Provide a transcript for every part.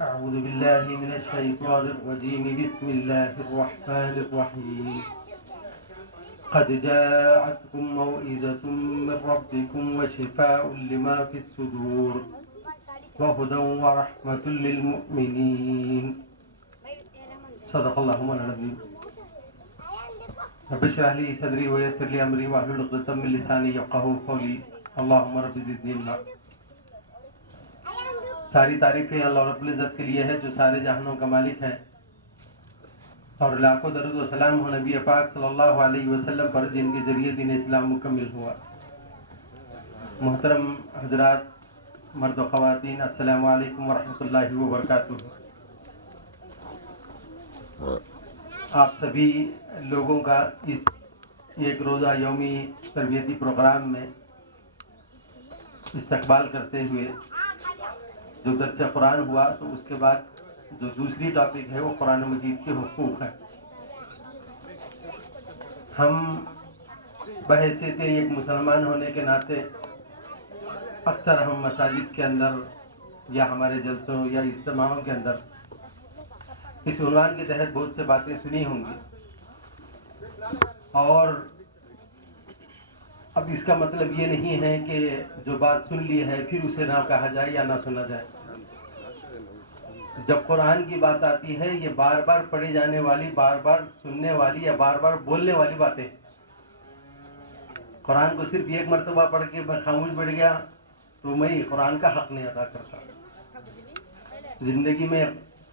أعوذ بالله من الشيطان الرجيم بسم الله الرحمن الرحيم قد جاءتكم موعظة من ربكم وشفاء لما في الصدور وهدى ورحمة للمؤمنين صدق الله مولانا العظيم رب اشرح لي صدري ويسر لي أمري واحلل عقدة من لساني يفقهوا قولي اللهم رب زدني علما۔ ساری تعریفیں اللہ رب العزت کے لیے ہے جو سارے جہانوں کا مالک ہے، اور لاکھوں درود و سلام ہو نبی پاک صلی اللہ علیہ وسلم پر جن کے ذریعے دین اسلام مکمل ہوا۔ محترم حضرات، مرد و خواتین، السلام علیکم ورحمۃ اللہ وبرکاتہ۔ آپ سبھی لوگوں کا اس ایک روزہ یومی تربیتی پروگرام میں استقبال کرتے ہوئے جو درس قرآن ہوا، تو اس کے بعد جو دوسری ٹاپک ہے وہ قرآن مجید کے حقوق ہے۔ ہم بحیثیت ایک مسلمان ہونے کے ناطے اکثر ہم مساجد کے اندر یا ہمارے جلسوں یا اجتماعوں کے اندر اس عنوان کے تحت بہت سے باتیں سنی ہوں گی، اور اب اس کا مطلب یہ نہیں ہے کہ جو بات سن لی ہے پھر اسے نہ کہا جائے یا نہ سنا جائے۔ جب قرآن کی بات آتی ہے، یہ بار بار پڑھی جانے والی، بار بار سننے والی یا بار بار بولنے والی باتیں۔ قرآن کو صرف ایک مرتبہ پڑھ کے میں خاموش بیٹھ گیا تو میں قرآن کا حق نہیں ادا کرتا۔ زندگی میں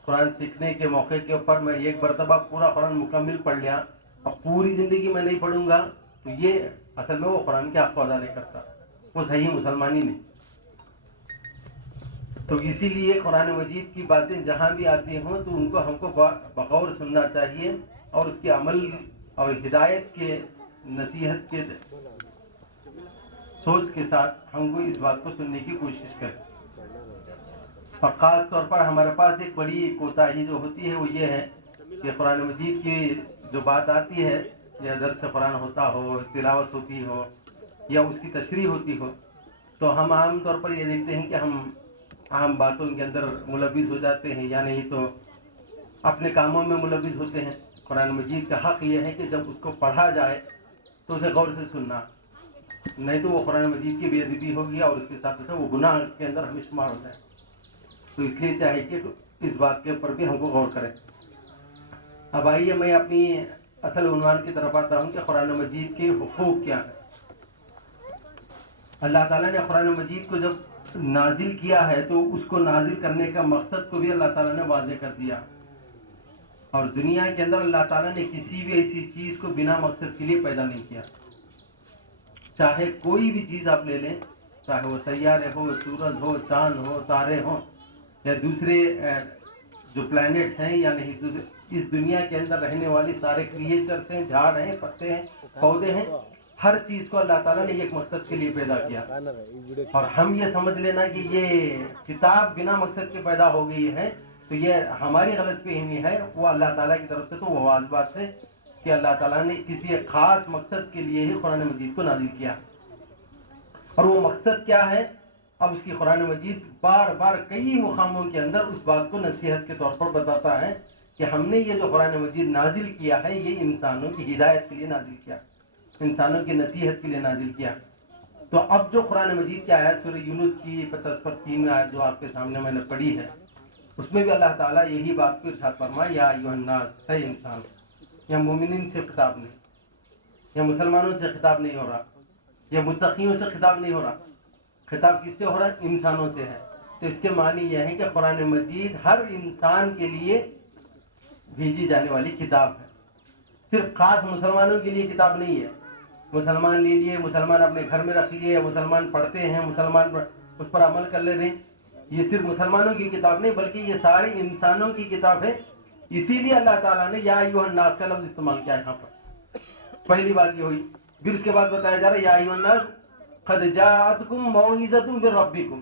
قرآن سیکھنے کے موقع کے اوپر میں ایک مرتبہ پورا قرآن مکمل پڑھ لیا، اب پوری زندگی میں نہیں پڑھوں گا تو یہ اصل میں وہ قرآن کے حق کو ادا نہیں کرتا، وہ صحیح مسلمانی نہیں۔ تو اسی لیے قرآن مجید کی باتیں جہاں بھی آتی ہوں تو ان کو ہم کو بغور سننا چاہیے، اور اس کے عمل اور ہدایت کے نصیحت کے سوچ کے ساتھ ہم کو اس بات کو سننے کی کوشش کریں۔ اور خاص طور پر ہمارے پاس ایک بڑی کوتاہی جو ہوتی ہے وہ یہ ہے کہ قرآن مجید کی جو بات آتی ہے، یا درس قرآن ہوتا ہو، تلاوت ہوتی ہو، یا اس کی تشریح ہوتی ہو، تو ہم عام طور پر یہ دیکھتے ہیں کہ ہم عام باتوں کے اندر ملوث ہو جاتے ہیں، یا نہیں تو اپنے کاموں میں ملوث ہوتے ہیں۔ قرآن مجید کا حق یہ ہے کہ جب اس کو پڑھا جائے تو اسے غور سے سننا، نہیں تو وہ قرآن مجید کی بے ادبی ہوگی اور اس کے ساتھ وہ گناہ کے اندر ہم شمار ہو جائیں۔ تو اس لیے چاہیے کہ اس بات کے اوپر بھی ہم کو غور کریں۔ اب آئیے میں اپنی اصل عنوان کی طرف آتا ہوں کہ قرآن مجید کے حقوق کیا ہیں۔ اللہ تعالیٰ نے قرآن مجید کو جب نازل کیا ہے تو اس کو نازل کرنے کا مقصد کو بھی اللہ تعالیٰ نے واضح کر دیا، اور دنیا کے اندر اللہ تعالیٰ نے کسی بھی ایسی چیز کو بنا مقصد کے لیے پیدا نہیں کیا۔ چاہے کوئی بھی چیز آپ لے لیں، چاہے وہ سیارے ہو، سورج ہو، چاند ہو، تارے ہوں، یا دوسرے جو پلانٹس ہیں، یا نہیں تو اس دنیا کے اندر رہنے والی سارے کریچرس ہیں، جھاڑ ہیں، پتے ہیں، پودے ہیں، ہر چیز کو اللہ تعالیٰ نے ایک مقصد کے لیے پیدا کیا۔ اور ہم یہ سمجھ لینا کہ یہ کتاب بنا مقصد کے پیدا ہو گئی ہے تو یہ ہماری غلط فہمی ہے۔ وہ اللہ تعالیٰ کی طرف سے تو وہ واضح بات ہے کہ اللہ تعالیٰ نے کسی ایک خاص مقصد کے لیے ہی قرآن مجید کو نازل کیا، اور وہ مقصد کیا ہے اب اس کی قرآن مجید بار بار کئی مقاموں کے اندر اس بات کو نصیحت کے طور پر بتاتا ہے کہ ہم نے یہ جو قرآن مجید نازل کیا ہے یہ انسانوں کی ہدایت کے لیے نازل کیا، انسانوں کی نصیحت کے لیے نازل کیا۔ تو اب جو قرآن مجید کی آیت سورہ یونس کی 50 میں آیت جو آپ کے سامنے میں نے پڑھی ہے، اس میں بھی اللہ تعالیٰ یہی بات کو ارشاد فرمایا، یا ایھا الناس، اے انسان۔ یا مومنین سے خطاب نہیں، یا مسلمانوں سے خطاب نہیں ہو رہا، یا متقیوں سے خطاب نہیں ہو رہا، خطاب کس سے ہو رہا ہے؟ انسانوں سے ہے۔ تو اس کے معنی یہ ہے کہ قرآن مجید ہر انسان کے لیے بھیجی جانے والی کتاب ہے، صرف خاص مسلمانوں کے لیے کتاب نہیں ہے۔ مسلمان لے لیے، مسلمان اپنے گھر میں رکھ لیے، مسلمان پڑھتے ہیں، مسلمان اس پر عمل کر لے رہے ہیں، یہ صرف مسلمانوں کی کتاب نہیں بلکہ یہ سارے انسانوں کی کتاب ہے۔ اسی لیے اللہ تعالیٰ نے یا ایھا الناس کا لفظ استعمال کیا یہاں پر۔ پہلی بات یہ ہوئی، پھر اس کے بعد بتایا جا رہا ہے یا ایھا الناس قد جاءتکم موعظۃ من ربکم،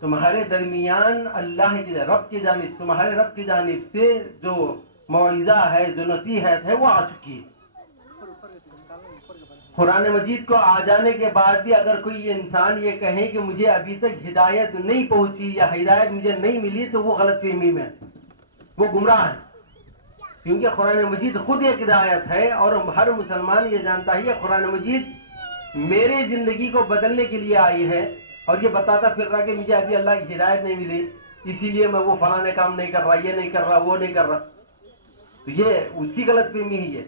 تمہارے درمیان اللہ کی رب کی جانب، تمہارے رب کی جانب سے جو موعظہ ہے، جو نصیحت ہے وہ آ چکی ہے۔ قرآن مجید کو آ جانے کے بعد بھی اگر کوئی انسان یہ کہے کہ مجھے ابھی تک ہدایت نہیں پہنچی یا ہدایت مجھے نہیں ملی تو وہ غلط فہمی میں، وہ گمراہ ہے، کیونکہ قرآن مجید خود ایک ہدایت ہے اور ہر مسلمان یہ جانتا ہے کہ قرآن مجید میرے زندگی کو بدلنے کے لیے آئی ہے، اور یہ بتاتا پھر رہا کہ مجھے ابھی اللہ کی ہدایت نہیں ملی اسی لیے میں وہ فلاں کام نہیں کر رہا، یہ نہیں کر رہا، وہ نہیں کر رہا، تو یہ اس کی غلط فہمی ہی ہے۔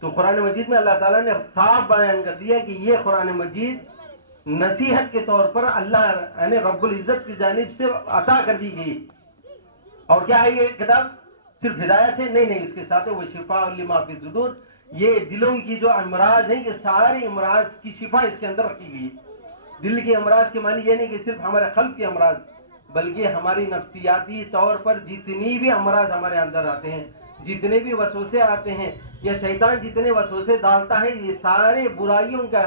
تو قرآن مجید میں اللہ تعالیٰ نے صاف بیان کر دیا کہ یہ قرآن مجید نصیحت کے طور پر اللہ یعنی رب العزت کی جانب سے عطا کر دی گئی، اور کیا ہے یہ کتاب؟ صرف ہدایت ہے؟ نہیں، اس کے ساتھ وہ شفاء لما فی الصدور، یہ دلوں کی جو امراض ہیں، یہ سارے امراض کی شفا اس کے اندر رکھی گئی۔ دل کے امراض کے معنی یہ نہیں کہ صرف ہمارے قلب کے امراض، بلکہ ہماری نفسیاتی طور پر جتنی بھی امراض ہمارے اندر آتے ہیں، جتنے بھی وسوسے آتے ہیں یا شیطان جتنے وسوسے ڈالتا ہے، یہ سارے برائیوں کا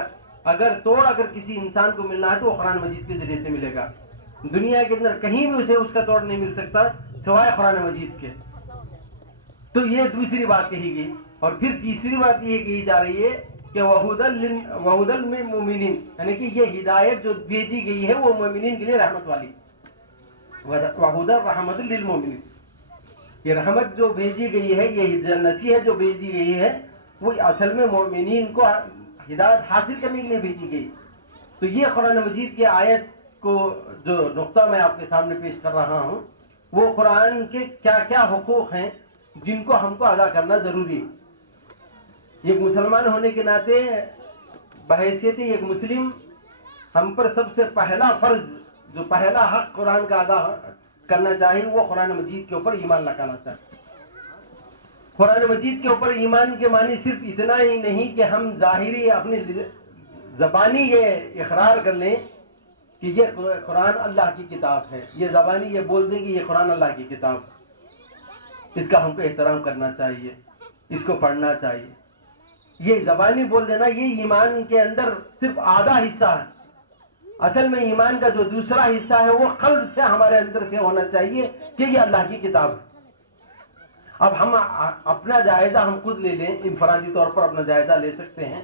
اگر کسی انسان کو ملنا ہے تو وہ قرآن مجید کے ذریعے سے ملے گا۔ دنیا کے اندر کہیں بھی اسے اس کا توڑ نہیں مل سکتا سوائے قرآن مجید کے۔ تو یہ دوسری بات کہی گئی، اور پھر تیسری بات یہ کہی جا رہی ہے کہ وَهُدًى لِّلْمُؤْمِنِينَ، یعنی کہ یہ ہدایت جو بھیجی گئی ہے وہ مومنین کے لیے رحمت والی، وَهُدًى رَحْمَةٌ لِّلْمُؤْمِنِينَ، یہ رحمت جو بھیجی گئی ہے، یہ نصیحت جو بھیجی گئی ہے وہ اصل میں مومنین کو ہدایت حاصل کرنے کے لیے بھیجی گئی۔ تو یہ قرآن مجید کی آیت کو جو نقطہ میں آپ کے سامنے پیش کر رہا ہوں، وہ قرآن کے کیا کیا حقوق ہیں جن کو ہم کو ادا کرنا ضروری ہے۔ ایک مسلمان ہونے کے ناطے بحیثیت ایک مسلم، ہم پر سب سے پہلا فرض، جو پہلا حق قرآن کا ادا کرنا چاہیے وہ قرآن مجید کے اوپر ایمان لگانا چاہیے۔ قرآن مجید کے اوپر ایمان کے معنی صرف اتنا ہی نہیں کہ ہم ظاہری اپنی زبانی یہ اقرار کر لیں کہ یہ قرآن اللہ کی کتاب ہے، یہ زبانی یہ بول دیں کہ یہ قرآن اللہ کی کتاب ہے، اس کا ہم کو احترام کرنا چاہیے، اس کو پڑھنا چاہیے، یہ زبانی بول دینا یہ ایمان کے اندر صرف آدھا حصہ ہے۔ اصل میں ایمان کا جو دوسرا حصہ ہے وہ قلب سے ہمارے اندر سے ہونا چاہیے کہ یہ اللہ کی کتاب ہے۔ اب ہم اپنا جائزہ ہم خود لے لیں، انفرادی طور پر اپنا جائزہ لے سکتے ہیں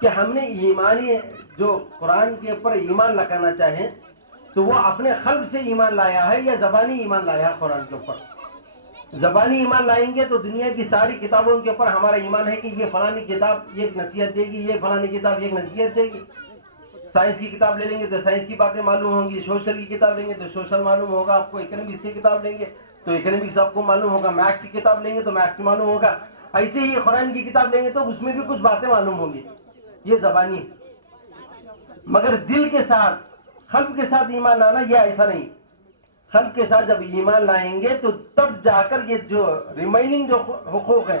کہ ہم نے ایمانی جو قرآن کے اوپر ایمان لگانا چاہیں تو وہ اپنے قلب سے ایمان لایا ہے یا زبانی ایمان لایا ہے قرآن کے اوپر۔ زبانی ایمان لائیں گے تو دنیا کی ساری کتابوں کے اوپر ہمارا ایمان ہے کہ یہ فلانی کتاب یہ نصیحت دے گی، یہ فلانی کتاب یہ نصیحت دے گی۔ سائنس کی کتاب لے لیں گے تو سائنس کی باتیں معلوم ہوں گی، سوشل کی کتاب لیں گے تو سوشل معلوم ہوگا آپ کو، اکنامکس کی کتاب لیں گے تو اکنامکس آپ کو معلوم ہوگا، میتھس کی کتاب لیں گے تو میتھس کی معلوم ہوگا، ایسے ہی قرآن کی کتاب لیں گے تو اس میں بھی کچھ باتیں معلوم ہوں گی۔ یہ زبانی، مگر دل کے ساتھ قلب کے ساتھ ایمان لانا یہ ایسا نہیں۔ قلب کے ساتھ جب ایمان لائیں گے تو تب جا کر یہ جو ریمائننگ جو حقوق ہیں،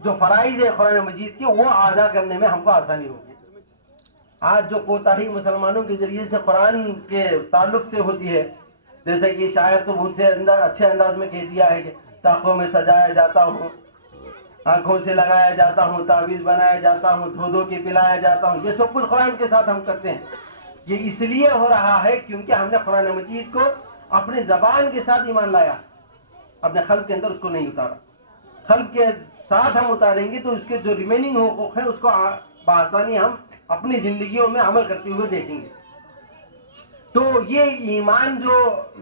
جو فرائض ہیں قرآن مجید کے، وہ ادا کرنے میں ہم کو آسانی ہوگی۔ آج جو کوتاہی مسلمانوں کے ذریعے سے قرآن کے تعلق سے ہوتی ہے، جیسے کہ شاعر تو بہت سے اچھے انداز میں کہہ دیا ہے کہ طاقوں میں سجایا جاتا ہوں، آنکھوں سے لگایا جاتا ہوں، تعویذ بنایا جاتا ہوں، دھو کے پلایا جاتا ہوں، یہ سب کچھ قرآن کے ساتھ ہم کرتے ہیں۔ یہ اس لیے ہو رہا ہے کیونکہ ہم نے قرآن مجید کو اپنی زبان کے ساتھ ایمان لایا، اپنے قلب کے اندر اس کو نہیں اتارا۔ قلب کے ساتھ ہم اتاریں گے تو اس کے جو ریمیننگ حقوق ہیں اس کو بآسانی ہم اپنی زندگیوں میں عمل کرتے ہوئے دیکھیں گے۔ تو یہ ایمان جو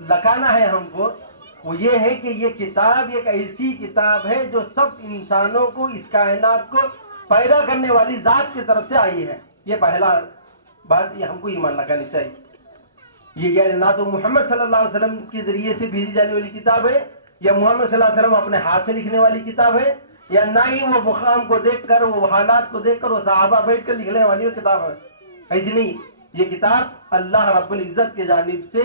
لگانا ہے ہم کو وہ یہ ہے کہ یہ کتاب ایک ایسی کتاب ہے جو سب انسانوں کو، اس کائنات کو پیدا کرنے والی ذات کی طرف سے آئی ہے۔ یہ پہلا بات یہ ہم کو ایمان لگانی چاہیے۔ یہ نہ تو محمد صلی اللہ علیہ وسلم کے ذریعے سے بھیجی جانے والی کتاب ہے، یا محمد صلی اللہ علیہ وسلم اپنے ہاتھ سے لکھنے والی کتاب ہے، یا نہ ہی وہ مقام کو دیکھ کر، وہ حالات کو دیکھ کر وہ صحابہ بیٹھ کر لکھنے والی وہ کتاب ہے۔ ایسی نہیں، یہ کتاب اللہ رب العزت کی جانب سے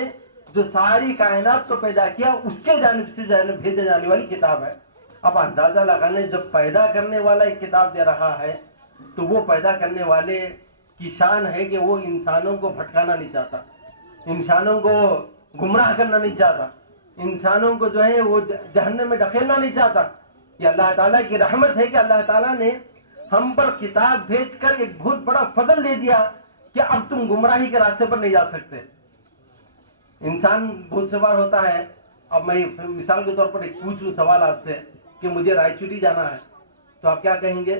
جو ساری کائنات کو پیدا کیا اس کے جانب سے بھیجے جانے والی کتاب ہے۔ اب اندازہ لگانے، جب پیدا کرنے والا ایک کتاب دے رہا ہے تو وہ پیدا کرنے والے کی شان ہے کہ وہ انسانوں کو بھٹکانا نہیں چاہتا، انسانوں کو گمراہ کرنا نہیں چاہتا، انسانوں کو جو ہے وہ جہنم میں ڈھکیلنا نہیں چاہتا۔ یہ اللہ تعالیٰ کی رحمت ہے کہ اللہ تعالیٰ نے ہم پر کتاب بھیج کر ایک بہت بڑا فضل دے دیا کہ اب تم گمراہی کے راستے پر نہیں جا سکتے۔ انسان بہت سے بار ہوتا ہے، اب میں مثال کے طور پر ایک پوچھوں سوال آپ سے کہ مجھے رائے چوٹی جانا ہے تو آپ کیا کہیں گے؟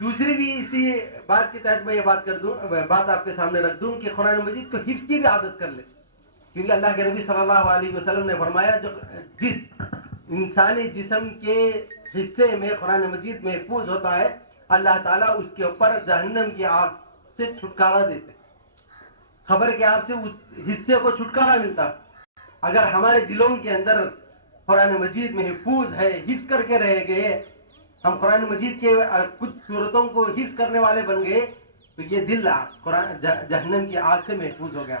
دوسری بھی اسی بات کے تحت میں یہ بات آپ کے سامنے رکھ دوں کہ قرآن مجید کو حفظ کی بھی عادت کر لے، کیونکہ اللہ کے نبی صلی اللہ علیہ وسلم نے فرمایا جس انسانی جسم کے حصے میں قرآن مجید محفوظ ہوتا ہے اللہ تعالیٰ اس کے اوپر جہنم کی آگ سے چھٹکارا دیتے، خبر کے آگ سے اس حصے کو چھٹکارا ملتا۔ اگر ہمارے دلوں کے اندر قرآن مجید محفوظ ہے، حفظ کر کے رہ گئے، ہم قرآن مجید کے کچھ صورتوں کو حفظ کرنے والے بن گئے، تو یہ دل جہنم کی آگ سے محفوظ ہو گیا۔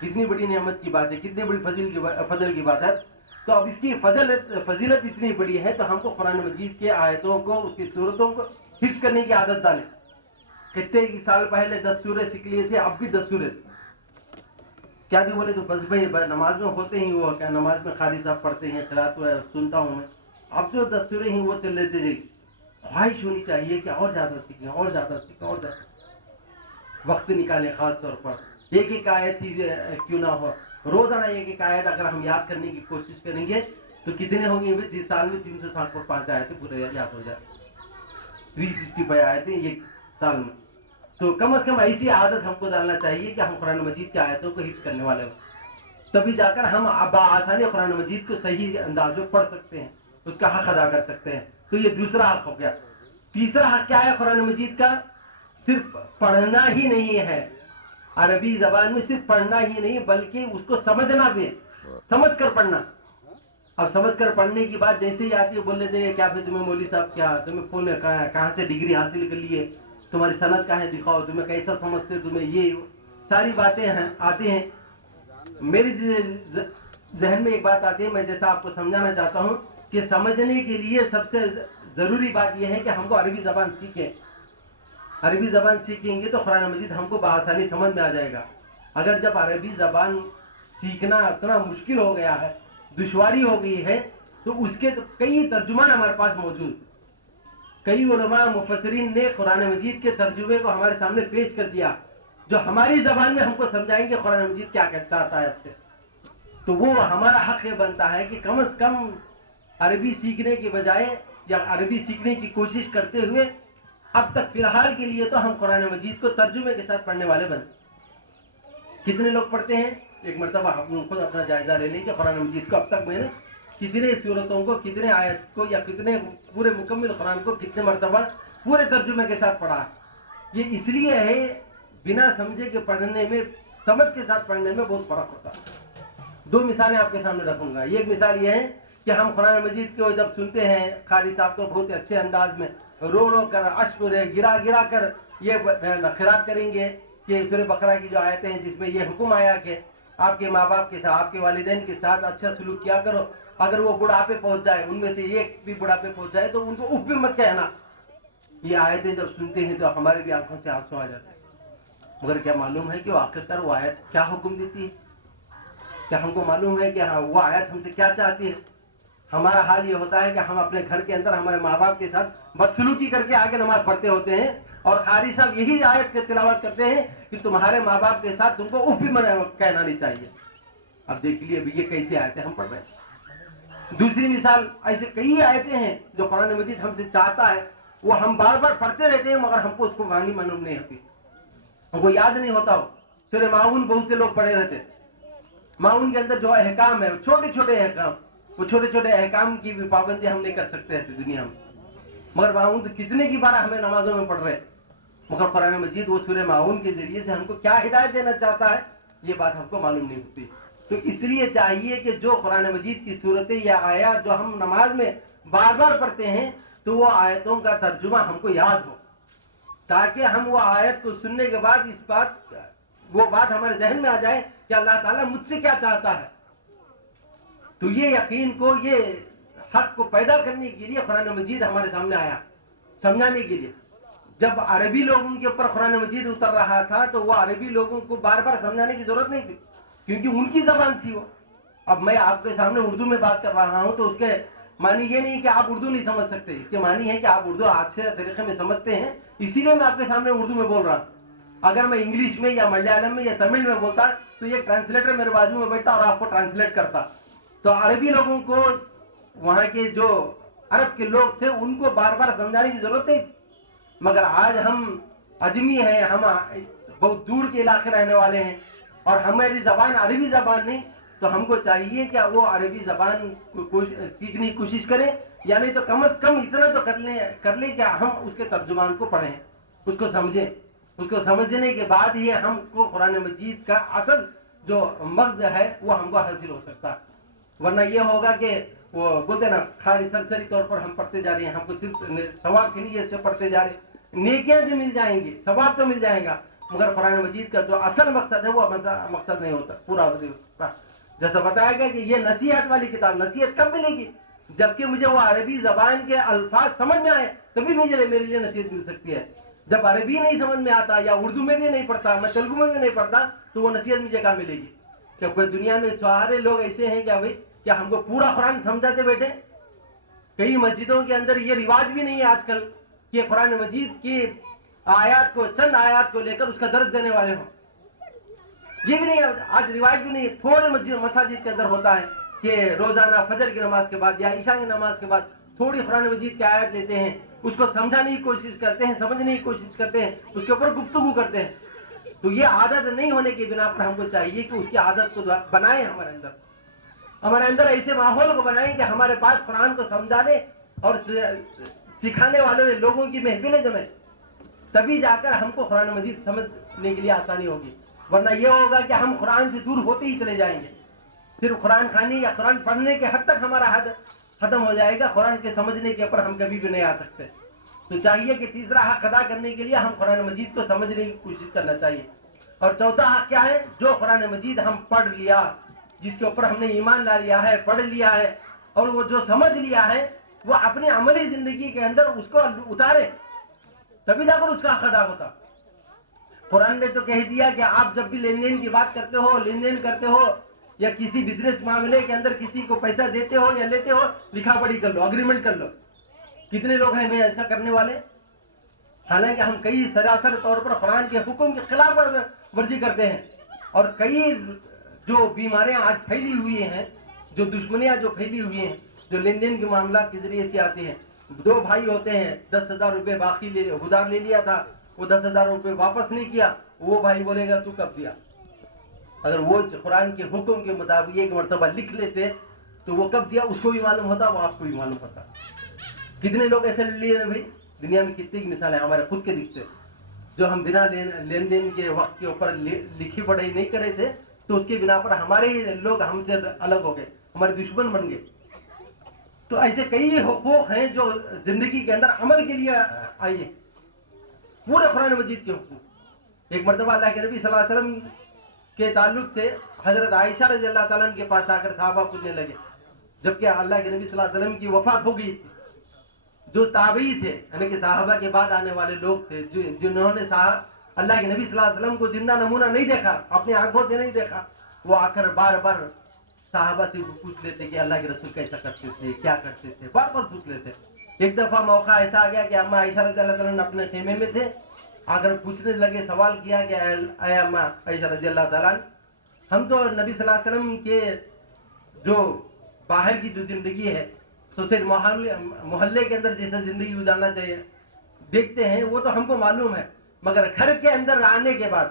کتنی بڑی نعمت کی بات ہے، کتنی بڑی فضل کی بات ہے۔ تو اب اس کی فضیلت اتنی بڑی ہے تو ہم کو قرآن مجید کے آیتوں کو، اس کی صورتوں کو حفظ کرنے کی عادت ڈالیں۔ کتنے سال پہلے 10 سورے سیکھ لیے تھے، اب بھی 10 سورے کیا جی بولے تو بس بھائی نماز میں ہوتے ہی وہ کیا نماز میں قاری صاحب پڑھتے ہیں، قرات سنتا ہوں میں، اب جو 10 سورے ہیں وہ چل لیتے تھے۔ خواہش ہونی چاہیے کہ اور زیادہ سیکھیں، اور زیادہ سیکھیں، اور زیادہ وقت نکالیں، خاص طور پر ایک آیت ہی کیوں نہ ہو، روزانہ ایک آیت اگر ہم یاد کرنے کی کوشش کریں گے تو کتنے ہوں گے؟ 30 سال میں 365 آیتیں پورے یاد ہو جائے، 365 آیتیں ایک سال میں۔ تو کم از کم ایسی عادت ہم کو ڈالنا چاہیے کہ ہم قرآن مجید کی آیتوں کو حفظ کرنے والے ہوں، تبھی جا کر ہم بآسانی قرآن مجید کو صحیح انداز میں پڑھ سکتے ہیں، اس کا حق ادا کر سکتے ہیں۔ تو یہ دوسرا حق ہو گیا۔ تیسرا حق کیا ہے قرآن مجید کا؟ صرف پڑھنا ہی نہیں ہے، عربی زبان میں صرف پڑھنا ہی نہیں بلکہ اس کو سمجھنا بھی، سمجھ کر پڑھنا۔ اب سمجھ کر پڑھنے کی بات جیسے ہی آتی ہے بول لیتے ہیں کیا پھر تمہیں مولوی صاحب کیا تمہیں فون کہاں سے ڈگری حاصل کر لی ہے، تمہاری سند کہاں ہے دکھاؤ، تمہیں کیسا سمجھتے، تمہیں یہ ساری باتیں ہیں آتی ہیں۔ میری ذہن میں ایک بات آتی ہے، میں جیسا آپ کو سمجھانا چاہتا ہوں کہ سمجھنے کے لیے سب سے ضروری بات یہ ہے کہ ہم کو عربی زبان سیکھیں۔ عربی زبان سیکھیں گے تو قرآن مجید ہم کو بآسانی سمجھ میں آ جائے گا۔ اگر جب عربی زبان سیکھنا اتنا مشکل ہو گیا ہے، دشواری ہو گئی ہے، تو اس کے کئی ترجمان ہمارے پاس موجود، کئی علماء مفسرین نے قرآن مجید کے ترجمے کو ہمارے سامنے پیش کر دیا جو ہماری زبان میں ہم کو سمجھائیں گے قرآن مجید کیا چاہتا ہے ہم سے۔ تو وہ ہمارا حق یہ بنتا ہے کہ کم از کم عربی سیکھنے کے بجائے یا عربی سیکھنے کی کوشش کرتے ہوئے اب تک فی الحال کے لیے تو ہم قرآن مجید کو ترجمے کے ساتھ پڑھنے والے بنے۔ کتنے لوگ پڑھتے ہیں؟ ایک مرتبہ ہم خود اپنا جائزہ لے لیں کہ قرآن مجید کو اب تک میں نے کتنے صورتوں کو، کتنے آیت کو، یا کتنے پورے مکمل قرآن کو کتنے مرتبہ پورے ترجمے کے ساتھ پڑھا۔ یہ اس لیے ہے بنا سمجھے کے پڑھنے میں، سمجھ کے ساتھ پڑھنے میں بہت فرق ہوتا ہے۔ 2 مثالیں آپ کے سامنے رکھوں گا۔ ایک مثال یہ ہے کہ ہم قرآن مجید کو جب سنتے ہیں، قاری صاحب تو بہت اچھے انداز میں رو رو کر، اشکرے گرا گرا کر یہ قرات کریں گے کہ سورہ بقرہ کی جو آیتیں ہیں جس میں یہ حکم آیا کہ آپ کے ماں باپ کے ساتھ، آپ کے والدین کے ساتھ اچھا سلوک کیا کرو، اگر وہ بڑھاپے پہنچ جائے، ان میں سے ایک بھی بڑھاپے پہنچ جائے تو ان کو اف بھی مت کہنا۔ یہ آیتیں جب سنتے ہیں تو ہمارے بھی آنکھوں سے آنسو آ جاتے ہیں، مگر کیا معلوم ہے کہ وہ آخرکار وہ آیت کیا حکم دیتی ہے؟ کیا ہم کو معلوم ہے کہ وہ آیت ہم سے کیا چاہتی ہے؟ ہمارا حال یہ ہوتا ہے کہ ہم اپنے گھر کے اندر ہمارے ماں باپ کے ساتھ بدسلوکی کر کے آگے نماز پڑھتے ہوتے ہیں، اور قاری صاحب یہی آیت کی تلاوت کرتے ہیں کہ تمہارے ماں باپ کے ساتھ تم کو اف بھی کہنا نہیں چاہیے۔ اب دیکھ لیے ابھی یہ کیسی آیتیں ہم پڑھ رہے ہیں۔ دوسری مثال، ایسے کئی آیتیں ہیں جو قرآن مجید ہم سے چاہتا ہے، وہ ہم بار بار پڑھتے رہتے ہیں مگر ہم کو اس کو معنی معلوم نہیں ہوتی، ہم کو یاد نہیں ہوتا۔ سورہ ماعون بہت سے لوگ پڑھے رہتے، ماعون کے اندر جو احکام ہے، چھوٹے چھوٹے احکام، وہ چھوٹے چھوٹے احکام کی بھی پابندی ہم نہیں کر سکتے تھے دنیا میں، مگر ماعون تو کتنے کی بار ہمیں نمازوں میں پڑھ رہے، مگر قرآن مجید وہ سورہ ماعون کے ذریعے سے ہم کو کیا ہدایت دینا چاہتا ہے یہ بات ہم کو معلوم نہیں ہوتی۔ تو اس لیے چاہیے کہ جو قرآن مجید کی صورتیں یا آیات جو ہم نماز میں بار بار پڑھتے ہیں تو وہ آیتوں کا ترجمہ ہم کو یاد ہو، تاکہ ہم وہ آیت کو سننے کے بعد وہ بات ہمارے ذہن میں آ جائے کہ اللہ تعالیٰ مجھ سے کیا چاہتا ہے۔ تو یہ یقین کو، یہ حق کو پیدا کرنے کے لیے قرآن مجید ہمارے سامنے آیا، سمجھانے کے لیے۔ جب عربی لوگوں کے اوپر قرآن مجید اتر رہا تھا تو وہ عربی لوگوں کو بار بار سمجھانے کی ضرورت نہیں تھی کیونکہ ان کی زبان تھی وہ۔ اب میں آپ کے سامنے اردو میں بات کر رہا ہوں تو اس کے معنی یہ نہیں کہ آپ اردو نہیں سمجھ سکتے، اس کے معنی ہے کہ آپ اردو اچھے طریقے میں سمجھتے ہیں، اسی لیے میں آپ کے سامنے اردو میں بول رہا ہوں۔ اگر میں انگلش میں یا ملیالم میں یا تمل میں بولتا تو یہ ٹرانسلیٹر میرے بازو میں بیٹھتا اور آپ کو ٹرانسلیٹ کرتا۔ تو عربی لوگوں کو، وہاں کے جو عرب کے لوگ تھے، ان کو بار بار سمجھانے کی ضرورت نہیں تھی، مگر آج ہم اجمی ہیں، ہم بہت دور کے علاقے رہنے والے ہیں اور ہماری زبان عربی زبان نہیں، تو ہم کو چاہیے کہ وہ عربی زبان سیکھنے کی کوشش کریں، یا نہیں تو کم از کم اتنا تو کر لیں کہ ہم اس کے ترجمان کو پڑھیں، اس کو سمجھیں، اس کو سمجھنے کے بعد ہی ہم کو قرآن مجید کا اصل جو مغز ہے وہ ہم کو حاصل ہو سکتا ہے. ورنہ یہ ہوگا کہ وہ بولتے ہیں نا خالی سرسری طور پر ہم پڑھتے جا رہے ہیں، ہم کو صرف ثواب کی نیت سے پڑھتے جا رہے ہیں، نیکیاں بھی مل جائیں گی، ثواب تو مل جائے گا، مگر قرآن مجید کا جو اصل مقصد ہے وہ مقصد نہیں ہوتا پورا ہوتا. جیسا بتایا گیا کہ یہ نصیحت والی کتاب، نصیحت کب ملے گی؟ جبکہ مجھے وہ عربی زبان کے الفاظ سمجھ میں آئے تبھی میرے لیے نصیحت مل سکتی ہے. جب عربی نہیں سمجھ میں آتا یا اردو میں بھی نہیں پڑھتا، میں تیلگو میں بھی نہیں پڑھتا، تو وہ نصیحت مجھے کہاں ملے گی؟ کہ کوئی دنیا میں سارے لوگ ایسے ہیں کیا بھائی کیا ہم کو پورا قرآن سمجھاتے بیٹھے؟ کئی مسجدوں کے اندر یہ رواج بھی نہیں ہے آج کل کہ قرآن مجید کی آیات کو، چند آیات کو لے کر اس کا درس دینے والے ہوں. یہ بھی نہیں ہے آج، رواج بھی نہیں ہے. تھوڑے مساجد کے اندر ہوتا ہے کہ روزانہ فجر کی نماز کے بعد یا عشاء کی نماز کے بعد تھوڑی قرآن مجید کی آیات لیتے ہیں، اس کو سمجھانے کی کوشش کرتے ہیں، سمجھنے کی کوشش کرتے ہیں، اس کے اوپر گفتگو کرتے ہیں. تو یہ عادت نہیں ہونے کی بنا پر ہم کو چاہیے کہ اس کی عادت کو بنائیں، ہمارے اندر ایسے ماحول کو بنائیں کہ ہمارے پاس قرآن کو سمجھانے اور سکھانے والوں لوگوں کی محفلیں جمیں، تبھی جا کر ہم کو قرآن مجید سمجھنے کے لیے آسانی ہوگی. ورنہ یہ ہوگا کہ ہم قرآن سے دور ہوتے ہی چلے جائیں گے، صرف قرآن خوانی یا قرآن پڑھنے کے حد تک ہمارا حد ختم ہو جائے گا، قرآن کے سمجھنے کے اوپر ہم کبھی بھی نہیں آ سکتے. تو چاہیے کہ تیسرا حق ادا کرنے کے لیے ہم قرآن مجید کو سمجھنے کی کوشش کرنا چاہیے. اور چوتھا حق کیا ہے؟ جو قرآن مجید ہم پڑھ لیا، جس کے اوپر ہم نے ایمان لا لیا ہے، پڑھ لیا ہے، اور وہ جو سمجھ لیا ہے وہ اپنی عملی زندگی کے اندر اس کو اتارے، تبھی جا کر اس کا حق ادا ہوتا. قرآن نے تو کہہ دیا کہ آپ جب بھی لین دین کی بات کرتے ہو، لین دین کرتے ہو، یا کسی بزنس معاملے کے اندر کسی کو پیسہ دیتے ہو یا لیتے ہو، لکھا پڑھی کر لو، اگریمنٹ کر لو. کتنے لوگ ہیں میں ایسا کرنے والے؟ حالانکہ ہم کئی سراسر طور پر قرآن کے حکم کے خلاف ورزی کرتے ہیں، اور کئی جو بیماریاں آج پھیلی ہوئی ہیں، جو دشمنیاں جو پھیلی ہوئی ہیں، جو لین دین کے معاملات کے ذریعے سے آتے ہیں. 2 بھائی ہوتے ہیں، 10,000 روپے باقی ادھار لے لیا تھا، وہ 10,000 روپے واپس نہیں کیا، وہ بھائی بولے گا تو کب دیا؟ اگر وہ قرآن کے حکم کے مطابق ایک مرتبہ لکھ لیتے تو وہ کب دیا اس کو بھی معلوم ہوتا، وہ آپ کو بھی معلوم ہوتا. کتنے لوگ ایسے لیے بھائی دنیا میں کتنی مثالیں ہمارے خود کے دکھتے، جو ہم بنا لین دین کے وقت کے اوپر لکھی پڑھائی نہیں کرے تھے، تو اس کے بنا پر ہمارے لوگ ہم سے الگ ہو گئے، ہمارے دشمن بن گئے. تو ایسے کئی حقوق ہیں جو زندگی کے اندر عمل کے لیے آئیے، پورے قرآن مجید کے حقوق. ایک مرتبہ اللہ کے نبی صلی اللہ علیہ وسلم کے تعلق سے حضرت عائشہ رضی اللہ تعالیٰ عنہ کے پاس آ کر صحابہ پوچھنے لگے، جبکہ اللہ کے نبی صلی اللہ علیہ وسلم کی وفات ہو گئی تھی. جو تابعی تھے یعنی کہ صحابہ کے بعد آنے والے لوگ تھے، جنہوں نے اللہ کے نبی صلی اللہ علیہ وسلم کو زندہ نمونہ نہیں دیکھا، اپنی آنکھوں سے نہیں دیکھا، وہ آ کر بار بار صحابہ سے پوچھ لیتے کہ اللہ کے رسول کیسا کرتے تھے، کیا کرتے تھے، بار بار پوچھ لیتے. ایک دفعہ موقع ایسا آ گیا کہ اما عائشہ رضی اللہ تعالیٰ اپنے خیمے میں تھے، آ کر پوچھنے لگے، سوال کیا کہ اے اما عائشہ رضی اللہ تعالیٰ، ہم تو نبی صلی اللہ علیہ وسلم کے جو باہر کی جو زندگی ہے، سوسائٹی محلے کے اندر جیسا زندگی گزارنا چاہیے دیکھتے ہیں، وہ تو ہم کو معلوم ہے، مگر گھر کے اندر آنے کے بعد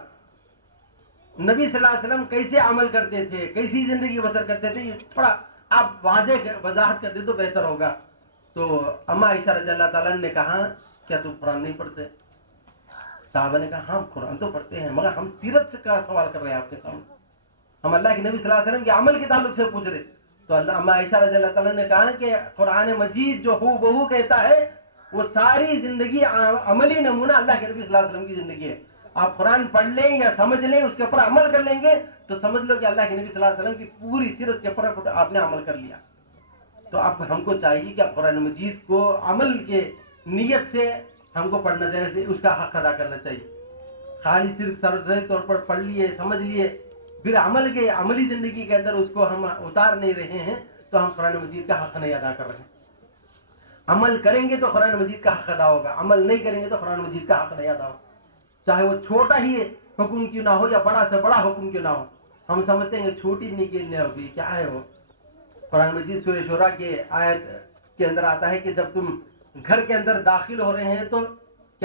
نبی صلی اللہ علیہ وسلم کیسے عمل کرتے تھے، کیسی زندگی بسر کرتے تھے، یہ تھوڑا آپ واضح وضاحت کر دیں تو بہتر ہوگا. تو اما عائشہ رضی اللہ تعالیٰ نے کہا کیا تم قرآن نہیں پڑھتے؟ صحابہ نے کہا ہاں قرآن تو پڑھتے ہیں، مگر ہم سیرت سے کا سوال کر رہے ہیں آپ کے سامنے، ہم اللہ کے نبی صلی اللہ علیہ وسلم کے عمل کے تعلق سے پوچھ رہے. تو اما عائشہ رضی اللہ تعالیٰ نے کہا کہ قرآن مجید جو ہو بہو کہتا ہے وہ ساری زندگی عملی نمونہ اللہ کے نبی صلی اللہ علیہ وسلم کی زندگی ہے. آپ قرآن پڑھ لیں یا سمجھ لیں، اس کے اوپر عمل کر لیں گے تو سمجھ لو کہ اللہ کے نبی صلی اللہ علیہ وسلم کی پوری سیرت کے اوپر آپ نے عمل کر لیا. تو اب ہم کو چاہیے کہ آپ قرآن مجید کو عمل کے نیت سے ہم کو پڑھنا چاہیے، اس کا حق ادا کرنا چاہیے. خالی صرف سرسری طور پر پڑھ لیے، سمجھ لیے، پھر عملی زندگی کے اندر اس کو ہم اتار نہیں رہے ہیں، تو ہم قرآن مجید کا حق نہیں ادا کر رہے ہیں. عمل کریں گے تو قرآن مجید کا حق ادا ہوگا، عمل نہیں کریں گے تو قرآن مجید کا حق نہیں ادا ہوگا، چاہے وہ چھوٹا ہی حکم کیوں نہ ہو یا بڑا سے بڑا حکم کیوں نہ ہو. ہم سمجھتے ہیں کہ چھوٹی نکلنے ہوگی، کیا ہے وہ؟ قرآن مجید سورہ شورا کے آیت کے اندر آتا ہے کہ جب تم گھر کے اندر داخل ہو رہے ہیں تو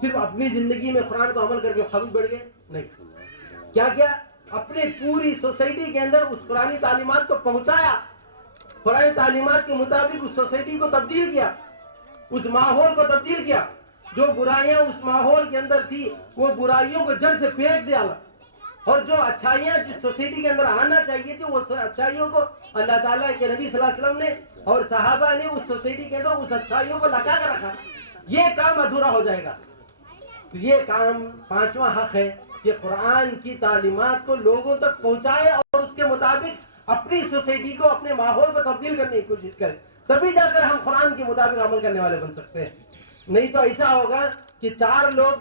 صرف اپنی زندگی میں قرآن کو عمل کر کے خود بڑھ گئے؟ نہیں، کیا کیا؟ اپنے پوری سوسائٹی کے اندر اس قرآنی تعلیمات کو پہنچایا، قرآنی تعلیمات کے مطابق اس سوسائٹی کو تبدیل کیا، اس ماحول کو تبدیل کیا. جو برائیاں اس ماحول کے اندر تھی وہ برائیوں کو جڑ سے پھینک دیا، اور جو اچھائیاں جس سوسائٹی کے اندر آنا چاہیے تھی وہ اچھائیوں کو اللہ تعالیٰ کے نبی صلی اللہ علیہ وسلم نے اور صحابہ نے اس سوسائٹی کے اندر اس اچھائیوں کو لگا کر رکھا. یہ کام ادھورا ہو جائے گا. تو یہ کام پانچواں حق ہے کہ قرآن کی تعلیمات کو لوگوں تک پہنچائے اور اس کے مطابق اپنی سوسائٹی کو، اپنے ماحول کو تبدیل کرنے کی کوشش کرے. تبھی جا کر ہم قرآن کے مطابق عمل کرنے والے بن سکتے ہیں. نہیں تو ایسا ہوگا کہ چار لوگ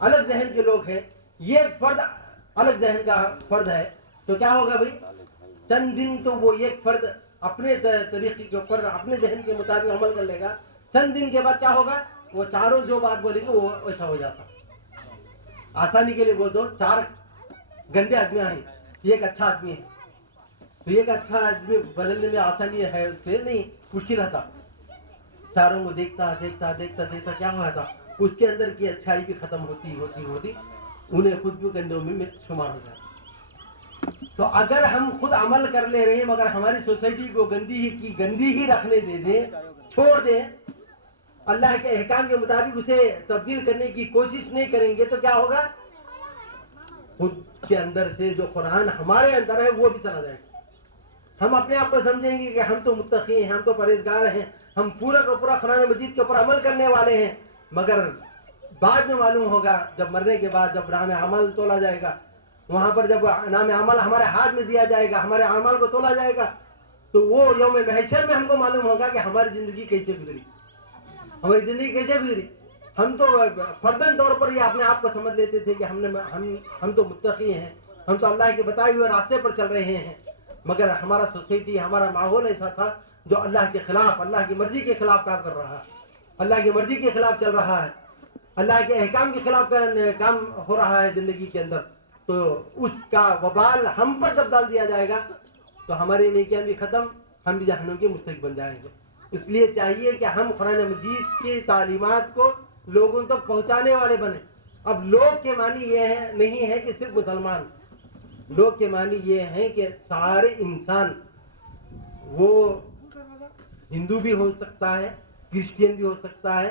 الگ ذہن کے لوگ ہیں، یہ فرد الگ ذہن کا فرد ہے، تو کیا ہوگا بھائی؟ چند دن تو وہ ایک فرد اپنے طریقے کے اوپر اپنے ذہن کے مطابق عمل کر لے گا، چند دن کے بعد کیا ہوگا؟ وہ چاروں جو بات بولے گے وہ ایسا ہو جاتا. آسانی کے لیے وہ دو چار گندے آدمی ہیں، ایک اچھا آدمی ہے، تو ایک اچھا آدمی بدلنے میں آسانی ہے سے نہیں، مشکل تھا. چاروں کو دیکھتا دیکھتا دیکھتا دیکھتا کیا ہوا تھا، اس کے اندر کی اچھائی بھی ختم ہوتی ہوتی ہوتی انہیں خود بھی گندوں میں شمار ہو جاتا. تو اگر ہم خود عمل کر لے رہے ہیں مگر ہماری سوسائٹی کو گندی ہی رکھنے دے دیں، چھوڑ دیں، اللہ کے احکام کے مطابق اسے تبدیل کرنے کی کوشش نہیں کریں گے، تو کیا ہوگا؟ خود کے اندر سے جو قرآن ہمارے اندر ہے وہ بھی چلا جائے گا. ہم اپنے آپ کو سمجھیں گے کہ ہم تو متقی ہیں، ہم تو پرہیزگار ہیں، ہم پورا کا پورا قرآن مجید کے اوپر عمل کرنے والے ہیں، مگر بعد میں معلوم ہوگا جب مرنے کے بعد جب نام عمل تولا جائے گا، وہاں پر جب نام عمل ہمارے ہاتھ میں دیا جائے گا، ہمارے اعمال کو تولا جائے گا، تو وہ یوم محشر میں ہم کو معلوم ہوگا کہ ہماری زندگی کیسے گزری، ہماری زندگی کیسے گزری. ہم تو فردن طور پر یہ اپنے آپ کو سمجھ لیتے تھے کہ ہم تو متقی ہیں، ہم تو اللہ کے بتائے ہوئے راستے پر چل رہے ہیں، مگر ہمارا سوسائٹی، ہمارا ماحول ایسا تھا جو اللہ کے خلاف، اللہ کی مرضی کے خلاف کام کر رہا ہے، اللہ کی مرضی کے خلاف چل رہا ہے، اللہ کے احکام کے خلاف کام ہو رہا ہے زندگی کے اندر. تو اس کا وبال ہم پر جب ڈال دیا جائے گا تو ہماری نیکیاں بھی ختم، ہم بھی جہنم کے مستحق بن جائیں گے. اس لیے چاہیے کہ ہم قرآن مجید کی تعلیمات کو لوگوں تک پہنچانے والے بنیں. اب لوگ کے معنی یہ نہیں ہے کہ صرف مسلمان، لوگ کے معنی یہ ہیں کہ سارے انسان، وہ ہندو بھی ہو سکتا ہے، کرسچین بھی ہو سکتا ہے،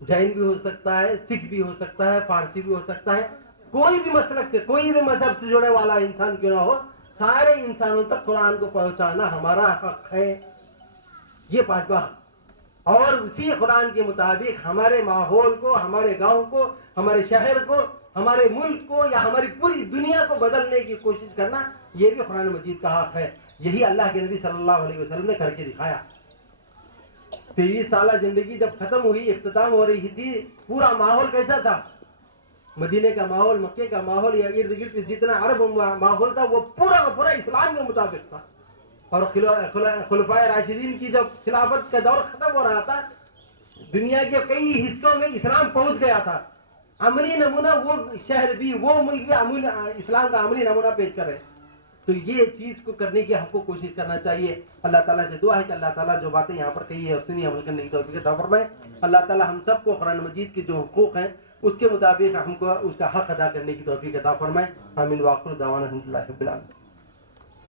جین بھی ہو سکتا ہے، سکھ بھی ہو سکتا ہے، پارسی بھی ہو سکتا ہے، کوئی بھی مسلک سے، کوئی بھی مذہب سے جڑے والا انسان کیوں نہ ہو، سارے انسانوں تک قرآن کو پہنچانا ہمارا حق ہے. یہ پانچواں حق. اور اسی قرآن کے مطابق ہمارے ماحول کو، ہمارے گاؤں کو، ہمارے شہر کو، ہمارے ملک کو یا ہماری پوری دنیا کو بدلنے کی کوشش کرنا، یہ بھی قرآن مجید کا حق ہے. یہی اللہ کے نبی صلی اللہ علیہ وسلم نے کر کے دکھایا. 23 سالہ زندگی جب ختم ہوئی، اختتام ہو رہی تھی، پورا ماحول کیسا تھا؟ مدینے کا ماحول، مکے کا ماحول یا ارد گرد جتنا عرب ماحول تھا وہ پورا کا پورا اسلام کے مطابق تھا. اور خلفائے راشدین کی جب خلافت کا دور ختم ہو رہا تھا، دنیا کے کئی حصوں میں اسلام پہنچ گیا تھا. عملی نمونہ وہ شہر بھی، وہ ملک بھی اسلام کا عملی نمونہ پیش کر رہے. تو یہ چیز کو کرنے کی ہم کو کوشش کرنا چاہیے. اللہ تعالیٰ سے دعا ہے کہ اللہ تعالیٰ جو باتیں یہاں پر کہی ہے اس نے عمل کرنے کی توفیق عطا فرمائے. اللہ تعالیٰ ہم سب کو قرآن مجید کے جو حقوق ہیں اس کے مطابق ہم کو اس کا حق ادا کرنے کی توفیق عطا فرمائے. آمین. وآخر دعوانا الحمدللہ رب العالمین.